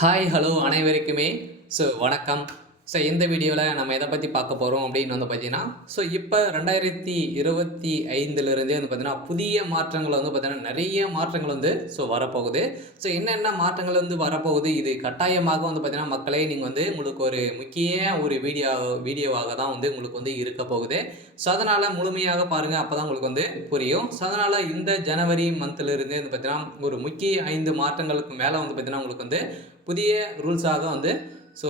Hi hello அனைவருக்குமே வணக்கம். இந்த வீடியோவில் நம்ம எதை பற்றி பார்க்க போகிறோம் அப்படின்னு வந்து பார்த்தீங்கன்னா, இப்போ 2025லேருந்தே வந்து பார்த்தீங்கன்னா, புதிய மாற்றங்கள் வந்து பார்த்தீங்கன்னா, நிறைய மாற்றங்கள் வந்து வரப்போகுது. என்னென்ன மாற்றங்கள் வந்து வரப்போகுது, இது கட்டாயமாக வந்து பார்த்தீங்கன்னா, மக்களே நீங்கள் வந்து உங்களுக்கு ஒரு முக்கிய ஒரு வீடியோவாக தான் வந்து உங்களுக்கு வந்து இருக்க போகுது. அதனால் முழுமையாக பாருங்கள், அப்போ தான் உங்களுக்கு வந்து புரியும். அதனால் இந்த ஜனவரி மந்த்லேருந்தே வந்து பார்த்தீங்கன்னா, ஒரு முக்கிய 5 மாற்றங்களுக்கு மேலே வந்து பார்த்தீங்கன்னா, உங்களுக்கு வந்து புதிய ரூல்ஸாக வந்து ஸோ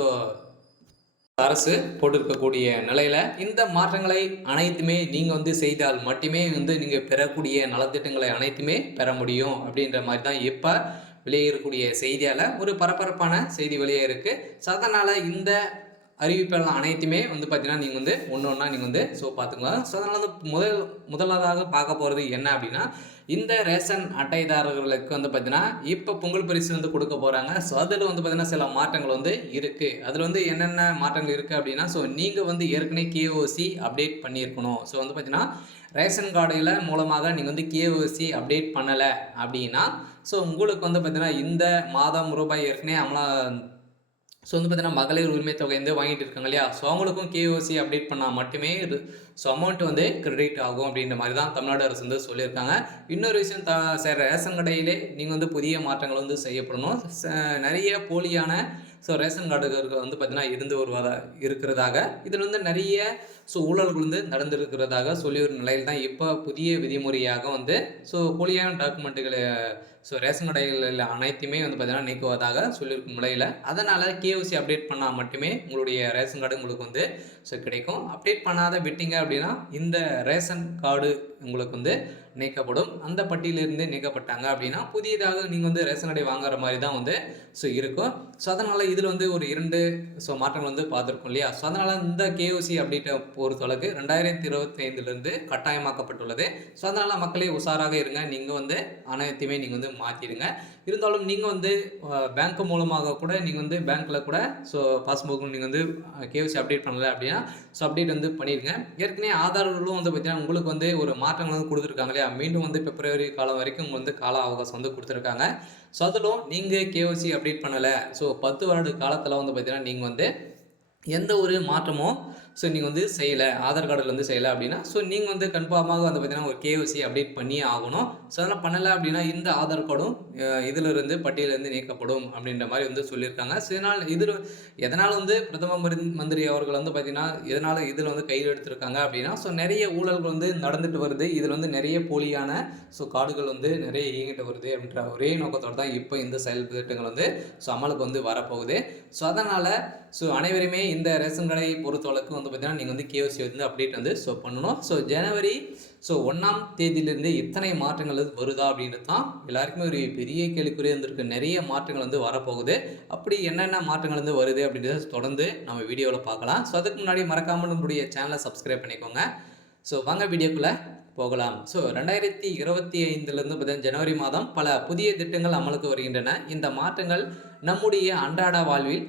அரசு போட்டிருக்கக்கூடிய நிலையில இந்த மாற்றங்களை அனைத்துமே நீங்க வந்து செய்தால் மட்டுமே வந்து நீங்க பெறக்கூடிய நலத்திட்டங்களை அனைத்துமே பெற முடியும் அப்படின்ற மாதிரி தான் இப்ப வெளியேறக்கூடிய செய்தியால ஒரு பரபரப்பான செய்தி வெளியே இருக்கு. அதனால இந்த அறிவிப்புகள் அனைத்துமே வந்து பார்த்தீங்கன்னா நீங்கள் வந்து ஒன்று ஒன்றா நீங்கள் வந்து பார்த்துக்கோங்க. அதனால வந்து முதலாவதாக பார்க்க போகிறது என்ன அப்படின்னா, இந்த ரேஷன் அட்டைதாரர்களுக்கு வந்து பார்த்தீங்கன்னா இப்போ பொங்கல் பரிசு வந்து கொடுக்க போகிறாங்க. அதில் வந்து பார்த்தீங்கன்னா சில மாற்றங்கள் வந்து இருக்குது. அதில் வந்து என்னென்ன மாற்றங்கள் இருக்குது அப்படின்னா, நீங்கள் வந்து ஏற்கனவே கேஓசி அப்டேட் பண்ணியிருக்கணும். வந்து பார்த்தீங்கன்னா ரேஷன் கார்டுல மூலமாக நீங்கள் வந்து கேஓசி அப்டேட் பண்ணலை அப்படின்னா, உங்களுக்கு வந்து பார்த்தீங்கன்னா இந்த மாதம் ரூபாய் ஏற்கனவே வந்து பார்த்தீங்கன்னா மகளிர் உரிமை தொகை வந்து வாங்கிட்டு இருக்காங்க இல்லையா, அவங்களுக்கும் கேஓசி அப்டேட் பண்ணால் மட்டுமே அமௌண்ட் வந்து கிரெடிட் ஆகும் அப்படின்ற மாதிரி தான் தமிழ்நாடு அரசு வந்து சொல்லியிருக்காங்க. இன்னொரு விஷயம் ரேஷன் கடையிலே நீங்கள் வந்து புதிய மாற்றங்கள் வந்து செய்யப்படணும். நிறைய போலியான ரேஷன் கார்டுகள் வந்து பார்த்தீங்கன்னா இருக்கிறதாக இதில் வந்து நிறைய ஊழல்கள் வந்து நடந்திருக்கிறதாக சொல்லி ஒரு நிலையில் தான் இப்போ புதிய விதிமுறையாக வந்து போலியான டாக்குமெண்ட்டுகளை ரேஷன் கடைகளில் அனைத்துமே வந்து பார்த்தீங்கன்னா நீக்குவதாக சொல்லியிருக்கும் நிலையில், அதனால் கேஓசி அப்டேட் பண்ணால் மட்டுமே உங்களுடைய ரேஷன் கார்டு உங்களுக்கு வந்து கிடைக்கும். அப்டேட் பண்ணாத விட்டீங்க அப்படின்னா இந்த ரேஷன் கார்டு உங்களுக்கு வந்து நீக்கப்படும். அந்த பட்டியலிருந்து நீக்கப்பட்டாங்க அப்படின்னா புதியதாக நீங்கள் வந்து ரேஷன் கடை வாங்குற மாதிரி தான் வந்து இருக்கும். அதனால் இதில் வந்து ஒரு 2 மாற்றங்கள் வந்து பார்த்துருக்கோம் இல்லையா. அதனால் இந்த கேஓசி அப்டேட்டை பொறுத்தளவுக்கு 2025லேருந்து கட்டாயமாக்கப்பட்டுள்ளது. அதனால் மக்களே உஷாராக இருங்க. நீங்கள் வந்து அனைத்தையுமே நீங்கள் வந்து மாற்றிடுங்க. இருந்தாலும் நீங்கள் வந்து பேங்க் மூலமாக கூட நீங்கள் வந்து பேங்க்கில் கூட பாஸ்புக் நீங்கள் வந்து கேஓசி அப்டேட் பண்ணலை அப்படின்னா அப்டேட் வந்து பண்ணிடுங்க. ஏற்கனவே ஆதார்களும் வந்து பார்த்தீங்கன்னா உங்களுக்கு வந்து ஒரு மாற்றங்கள் வந்து கொடுத்துருக்காங்க இல்லையா, மீண்டும் வந்து பிப்ரவரி காலம் வரைக்கும் வந்து கால அவகாசம் வந்து கொடுத்துருக்காங்க. அதிலும் நீங்கள் கேஓசி அப்டேட் பண்ணலை 10 வருட காலத்தில் வந்து பார்த்தீங்கன்னா நீங்கள் வந்து எந்த ஒரு மாற்றமும் நீங்கள் வந்து செய்யலை, ஆதார் கார்டில் வந்து செய்யலை அப்படின்னா நீங்கள் வந்து கன்ஃபார்மாக வந்து பார்த்தீங்கன்னா ஒரு கேஓசி அப்டேட் பண்ணியே ஆகணும். அதெல்லாம் பண்ணலை அப்படின்னா இந்த ஆதார் கார்டும் இதிலிருந்து பட்டியலிருந்து நீக்கப்படும் அப்படின்ற மாதிரி வந்து சொல்லியிருக்காங்க. இதனால் எதனால் வந்து பிரதம மந்திரி அவர்கள் வந்து பார்த்தீங்கன்னா எதனால் இதில் வந்து கையில் எடுத்திருக்காங்க அப்படின்னா நிறைய ஊழல்கள் வந்து நடந்துட்டு வருது. இதில் வந்து நிறைய போலியான கார்டுகள் வந்து நிறைய இயங்கிட்டு வருது அப்படின்ற ஒரே நோக்கத்தோடு தான் இப்போ இந்த செயல் திட்டங்கள் வந்து அமலுக்கு வந்து வரப்போகுது. அதனால் அனைவருமே இந்த ரேஷன் கடை பொறுத்தவரைக்கும் வந்து பார்த்தீங்கன்னா நீங்கள் வந்து கேஓசி வந்து அப்டேட் வந்து பண்ணணும். ஜனவரி 1ஆம் தேதியிலிருந்து இத்தனை மாற்றங்கள் வருதா அப்படின்றது தான் எல்லாருக்குமே ஒரு பெரிய கேள்விக்குறியாக இருந்திருக்கு. நிறைய மாற்றங்கள் வந்து வரப்போகுது. அப்படி என்னென்ன மாற்றங்கள் வந்து வருது அப்படின்றத தொடர்ந்து நம்ம வீடியோவில் பார்க்கலாம். அதுக்கு முன்னாடி மறக்காமல் நம்மளுடைய சேனலை சப்ஸ்கிரைப் பண்ணிக்கோங்க. வாங்க வீடியோக்குள்ளே போகலாம். 2025லேருந்து பார்த்தீங்கன்னா ஜனவரி மாதம் பல புதிய திட்டங்கள் அமலுக்கு வருகின்றன. இந்த மாற்றங்கள் நம்முடைய அன்றாட வாழ்வில்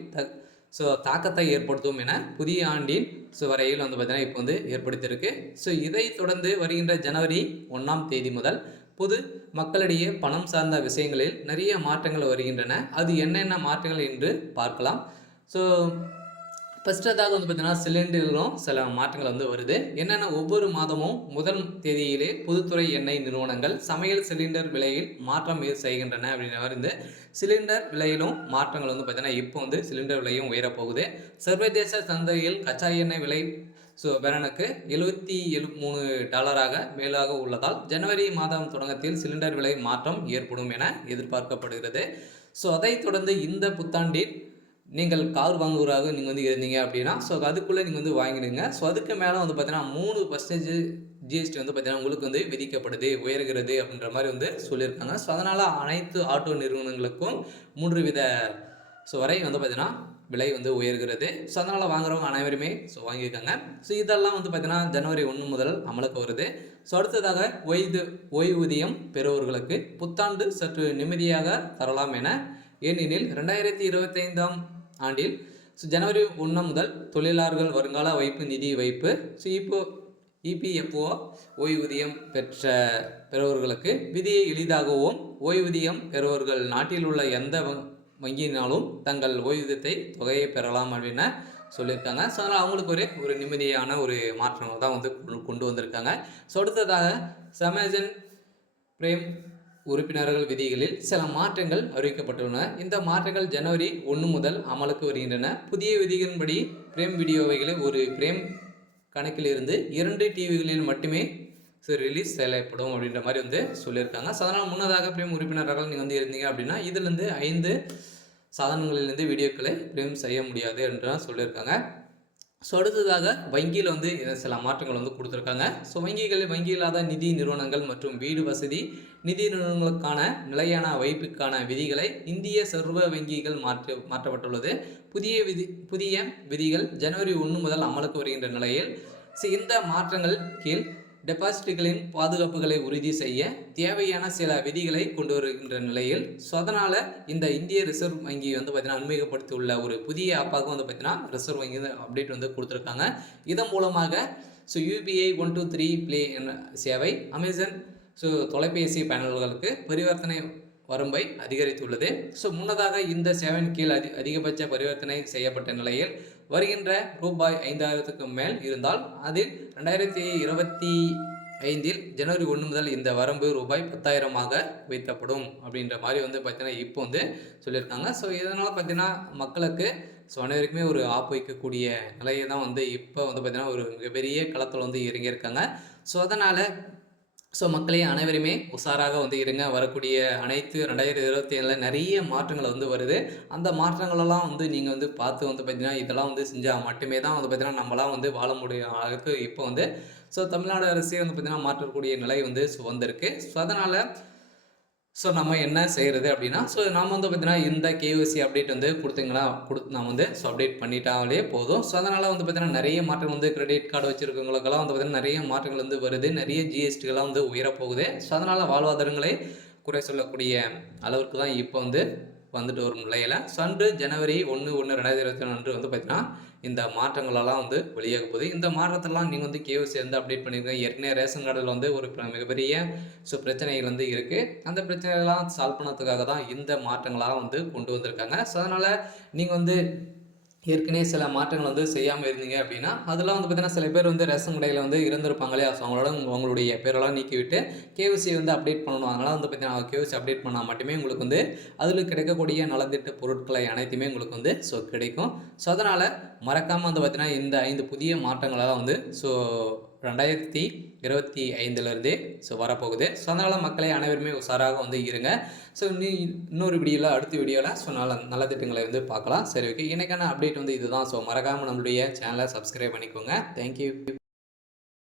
தாக்கத்தை ஏற்படுத்தும் என புதிய ஆண்டின் வரையில் வந்து பார்த்தீங்கன்னா இப்போ வந்து ஏற்படுத்தியிருக்கு. இதை தொடர்ந்து வருகின்ற ஜனவரி 1ஆம் தேதி முதல் பொது மக்களிடையே பணம் சார்ந்த விஷயங்களில் நிறைய மாற்றங்கள் வருகின்றன. அது என்னென்ன மாற்றங்கள் என்று பார்க்கலாம். ஃபஸ்ட்டதாக வந்து பார்த்தீங்கன்னா சிலிண்டர்களும் சில மாற்றங்கள் வந்து வருது. என்னென்னா ஒவ்வொரு மாதமும் முதல் தேதியிலே பொதுத்துறை எண்ணெய் நிறுவனங்கள் சமையல் சிலிண்டர் விலையில் மாற்றம் செய்கின்றன அப்படின்ற மாதிரி இந்த சிலிண்டர் விலையிலும் மாற்றங்கள் வந்து பார்த்தீங்கன்னா இப்போ வந்து சிலிண்டர் விலையும் உயரப்போகுது. சர்வதேச சந்தையில் கச்சா எண்ணெய் விலை பேரனுக்கு $73 மேலாக உள்ளதால் ஜனவரி மாதம் தொடக்கத்தில் சிலிண்டர் விலை மாற்றம் ஏற்படும் என எதிர்பார்க்கப்படுகிறது. அதைத் தொடர்ந்து இந்த புத்தாண்டில் நீங்கள் கார் வாங்குவராக நீங்கள் வந்து இருந்தீங்க அப்படின்னா அதுக்குள்ளே நீங்கள் வந்து வாங்கிடுங்க. அதுக்கு மேலே வந்து பார்த்தீங்கன்னா 3% ஜிஎஸ்டி வந்து பார்த்தீங்கன்னா உங்களுக்கு வந்து விதிக்கப்படுது, உயர்கிறது அப்படின்ற மாதிரி வந்து சொல்லியிருக்காங்க. அதனால் அனைத்து ஆட்டோ நிறுவனங்களுக்கும் 3 வித வரை வந்து பார்த்தீங்கன்னா விலை வந்து உயர்கிறது. அதனால் வாங்குறவங்க அனைவருமே வாங்கியிருக்காங்க. இதெல்லாம் வந்து பார்த்தீங்கன்னா ஜனவரி 1 முதல் அமலுக்கு வருது. அடுத்ததாக ஓய்வூதியம் பெறுவர்களுக்கு புத்தாண்டு சற்று நிம்மதியாக தரலாம் என, ஏனெனில் 2025ஆம் ஆண்டில் ஜனவரி 1 முதல் தொழிலாளர்கள் வருங்கால வைப்பு நிதி வைப்பு இப்போ இபிஎஃப்ஓ ஓய்வூதியம் பெறுவர்களுக்கு விதியை எளிதாகவும், ஓய்வூதியம் பெறுவர்கள் நாட்டில் உள்ள எந்த வங்கியினாலும் தங்கள் ஓய்வூதியத்தை தொகையை பெறலாம் அப்படின்னு சொல்லியிருக்காங்க. ஸோ அதனால் அவங்களுக்கு ஒரு நிம்மதியான ஒரு மாற்றங்கள் தான் வந்து கொண்டு வந்திருக்காங்க. ஸோ அடுத்ததாக அமேசான் பிரைம் உறுப்பினர்கள் விதிகளில் சில மாற்றங்கள் அறிவிக்கப்பட்டுள்ளன. இந்த மாற்றங்கள் ஜனவரி 1 முதல் அமலுக்கு வருகின்றன. புதிய விதிகளின்படி பிரேம் வீடியோவைகளை ஒரு பிரேம் கணக்கில் இருந்து 2 டிவிகளில் மட்டுமே ரிலீஸ் செய்யப்படும் அப்படின்ற மாதிரி வந்து சொல்லியிருக்காங்க. ஸோ அதனால் முன்னதாக பிரேம் உறுப்பினர்கள் நீங்கள் வந்து இருந்தீங்க அப்படின்னா இதிலிருந்து 5 சாதனங்களிலிருந்து வீடியோக்களை பிரேம் செய்ய முடியாது என்று சொல்லியிருக்காங்க. ஸோ அடுத்ததாக வங்கியில் வந்து சில மாற்றங்கள் வந்து கொடுத்துருக்காங்க. ஸோ வங்கி இல்லாத நிதி நிறுவனங்கள் மற்றும் வீடு வசதி நிதி நிறுவனங்களுக்கான நிலையான வைப்புக்கான விதிகளை இந்திய சர்வ வங்கிகள் மாற்றப்பட்டுள்ளது. புதிய விதிகள் ஜனவரி 1 முதல் அமலுக்கு வருகின்ற நிலையில் இந்த மாற்றங்கள் கீழ் டெபாசிட்டுகளின் பாதுகாப்புகளை உறுதி செய்ய தேவையான சில விதிகளை கொண்டு வருகின்ற நிலையில் ஸோ அதனால் இந்த இந்திய ரிசர்வ் வங்கி வந்து பார்த்திங்கன்னா அறிமுகப்படுத்தியுள்ள ஒரு புதிய ஆப்பாக வந்து பார்த்திங்கன்னா ரிசர்வ் வங்கி அப்டேட் வந்து கொடுத்துருக்காங்க. இதன் மூலமாக ஸோ UPI 123 Play என்ற சேவை அமேசான் தொலைபேசி பேனல்களுக்கு பரிவர்த்தனை வரம்பை அதிகரித்துள்ளது. ஸோ முன்னதாக இந்த சேவையின் கீழ் அதிகபட்ச பரிவர்த்தனை செய்யப்பட்ட நிலையில் வருகின்ற ரூபாய் 5000க்கு மேல் இருந்தால் அதில் 2025 ஜனவரி 1 முதல் இந்த வரம்பு ரூபாய் 10,000 உயர்த்தப்படும் அப்படின்ற மாதிரி வந்து பார்த்தீங்கன்னா இப்போ வந்து சொல்லியிருக்காங்க. ஸோ இதனால் பார்த்தீங்கன்னா மக்களுக்கு அனைவருக்குமே ஒரு ஆப்பு வைக்கக்கூடிய நிலையை தான் வந்து இப்போ வந்து பார்த்தீங்கன்னா ஒரு மிகப்பெரிய களத்தில் வந்து இறங்கியிருக்காங்க. ஸோ அதனால் மக்களே அனைவருமே உஷாராக வந்து இருங்க. வரக்கூடிய அனைத்து 2027 நிறைய மாற்றங்கள் வந்து வருது. அந்த மாற்றங்களெல்லாம் வந்து நீங்கள் வந்து பார்த்து வந்து பார்த்தீங்கன்னா இதெல்லாம் வந்து செஞ்சால் மட்டுமே தான் வந்து பார்த்தீங்கன்னா நம்மளாம் வந்து வாழ முடியும் அளவுக்கு இப்போ வந்து தமிழ்நாடு அரசே வந்து பார்த்தீங்கன்னா மாற்றக்கூடிய நிலை வந்து வந்திருக்கு. ஸோ அதனால் நம்ம என்ன செய்கிறது அப்படின்னா நாம் வந்து பார்த்தீங்கன்னா இந்த KYC அப்டேட் வந்து நாம் வந்து அப்டேட் பண்ணிட்டாலே போதும். ஸோ அதனால் வந்து பார்த்தீங்கன்னா நிறைய மாற்றம் வந்து கிரெடிட் கார்டு வச்சுருக்கவங்களுக்கெல்லாம் வந்து பார்த்தீங்கன்னா நிறைய மாற்றங்கள் வந்து வருது. நிறைய GSTலாம் வந்து உயரப்போகுது. ஸோ அதனால் வாழ்வாதாரங்களை குறை சொல்லக்கூடிய அளவுக்கு தான் இப்போ வந்து வந்துட்டு வரும் நிலையில் அன்று ஜனவரி 1/1/2024 அன்று வந்து பார்த்தீங்கன்னா இந்த மாற்றங்களெல்லாம் வந்து வெளியாக போகுது. இந்த மாற்றத்தெல்லாம் நீங்கள் வந்து KYC வந்து அப்டேட் பண்ணியிருக்கீங்க. ஏற்கனவே ரேஷன் கார்டில் வந்து ஒரு மிகப்பெரிய பிரச்சனைகள் வந்து இருக்குது. அந்த பிரச்சனைகள்லாம் சால்வ் பண்ணதுக்காக தான் இந்த மாற்றங்களாக வந்து கொண்டு வந்திருக்காங்க. ஸோ அதனால் நீங்கள் வந்து ஏற்கனவே சில மாற்றங்கள் வந்து செய்யாமல் இருந்தீங்க அப்படின்னா அதெல்லாம் வந்து பார்த்தீங்கன்னா சில பேர் வந்து ரேஷன் கடையில் வந்து இருந்திருப்பாங்க இல்லையா. ஸோ அவங்களுடைய பேரெல்லாம் நீக்கிவிட்டு KYC வந்து அப்டேட் பண்ணணும். அதனால் வந்து பார்த்தீங்கன்னா KYC அப்டேட் பண்ணால் மட்டுமே உங்களுக்கு வந்து அதில் கிடைக்கக்கூடிய நலத்திட்ட பொருட்களை அனைத்துமே உங்களுக்கு வந்து கிடைக்கும். ஸோ அதனால் மறக்காமல் வந்து பார்த்தீங்கன்னா இந்த 5 புதிய மாற்றங்களெல்லாம் வந்து 2025 வரப்போகுது. ஸோ அதனால் மக்களை அனைவருமே உஷாராக வந்து இருங்க. ஸோ இன்னொரு வீடியோவில் அடுத்த வீடியோவில் நல்ல திட்டங்களை வந்து பார்க்கலாம். சரி, ஓகே, இன்றைக்கான அப்டேட் வந்து இதுதான். ஸோ மறக்காமல் நம்மளுடைய சேனலை சப்ஸ்கிரைப் பண்ணிக்கோங்க. தேங்க்யூ.